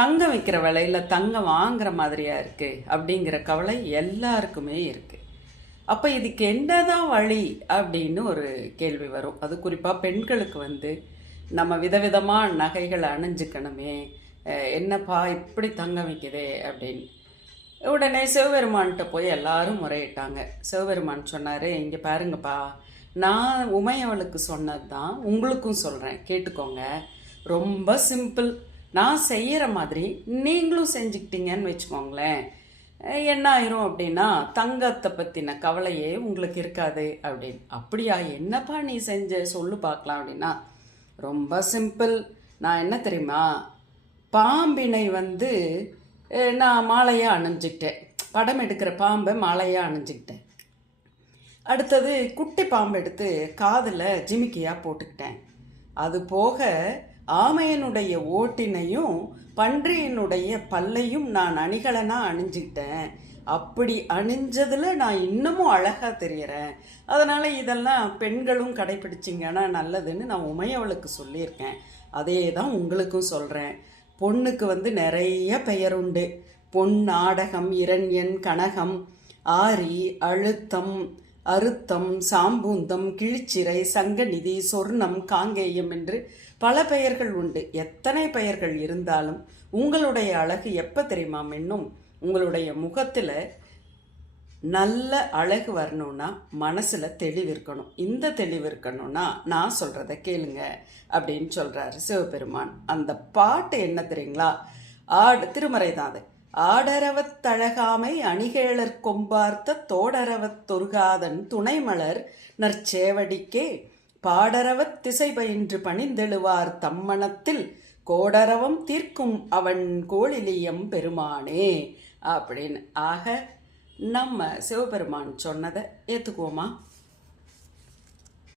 தங்கம் விற்கிற விலையில தங்கம் வாங்குற மாதிரியா இருக்கு அப்படிங்கிற கவலை எல்லாருக்குமே இருக்கு. அப்போ இதுக்கு என்னதான் வழி அப்படின்னு ஒரு கேள்வி வரும். அது குறிப்பாக பெண்களுக்கு நம்ம விதவிதமாக நகைகளை அணிஞ்சுக்கணுமே, என்னப்பா இப்படி தங்கம் விற்குதே அப்படின்னு. உடனே சிவபெருமான்கிட்ட போய் எல்லாரும் முறையிட்டாங்க. சிவபெருமான் சொன்னார், இங்கே பாருங்கப்பா, நான் உமையவளுக்கு சொன்னது தான் உங்களுக்கும் சொல்கிறேன், கேட்டுக்கோங்க. ரொம்ப சிம்பிள். நான் செய்கிற மாதிரி நீங்களும் செஞ்சுக்கிட்டீங்கன்னு வச்சுக்கோங்களேன், என்ன ஆயிரும் அப்படின்னா தங்கத்தை பற்றின கவலையே உங்களுக்கு இருக்காது அப்படின்னு. அப்படியா, என்னப்பா நீ செஞ்ச சொல்லு பார்க்கலாம் அப்படின்னா, ரொம்ப சிம்பிள். நான் என்ன தெரியுமா, பாம்பினை நான் மாலையாக அணிஞ்சிக்கிட்டேன். படம் எடுக்கிற பாம்பை மாலையாக அணிஞ்சிக்கிட்டேன். அடுத்தது குட்டி பாம்பு எடுத்து காதில் ஜிமிக்கியாக போட்டுக்கிட்டேன். அது போக ஆமையனுடைய ஓட்டினையும் பன்றியினுடைய பல்லையும் நான் அணிகலனாக அணிஞ்சுக்கிட்டேன். அப்படி அணிஞ்சதில் நான் இன்னமும் அழகாக தெரிகிறேன். அதனால் இதெல்லாம் பெண்களும் கடைப்பிடிச்சிங்கன்னா நல்லதுன்னு நான் உமையவளுக்கு சொல்லியிருக்கேன். அதே தான் உங்களுக்கும் சொல்கிறேன். பொண்ணுக்கு நிறைய பெயர் உண்டு. பொன், நாடகம், இரண்யன், கனகம், ஆரி, அழுத்தம், அறுத்தம், சாம்பூந்தம், கிழிச்சிறை, சங்கநிதி, சொர்ணம், காங்கேயம் என்று பல பெயர்கள் உண்டு. எத்தனை பெயர்கள் இருந்தாலும் உங்களுடைய அழகு எப்போ தெரியுமா மின்னும்? உங்களுடைய முகத்தில் நல்ல அழகு வரணும்னா மனசில் தெளிவு இருக்கணும். இந்த தெளிவு இருக்கணும்னா நான் சொல்கிறத கேளுங்க அப்படின்னு சொல்கிறாரு சிவபெருமான். அந்த பாட்டு என்ன தெரியுங்களா? திருமறை தான் அது. ஆடரவத்தழகாமை அணிகேளர் கொம்பார்த்த தோடரவத் தொருகாதன் துணைமலர் நற்சேவடிக்கே பாடரவத் திசை பயின்று பணிந்தெழுவார் தம்மனத்தில் கோடரவம் தீர்க்கும் அவன் கோளிலியம் பெருமானே அப்படின்னு. ஆக நம்ம சிவபெருமான் சொன்னதை ஏற்றுக்குவோமா?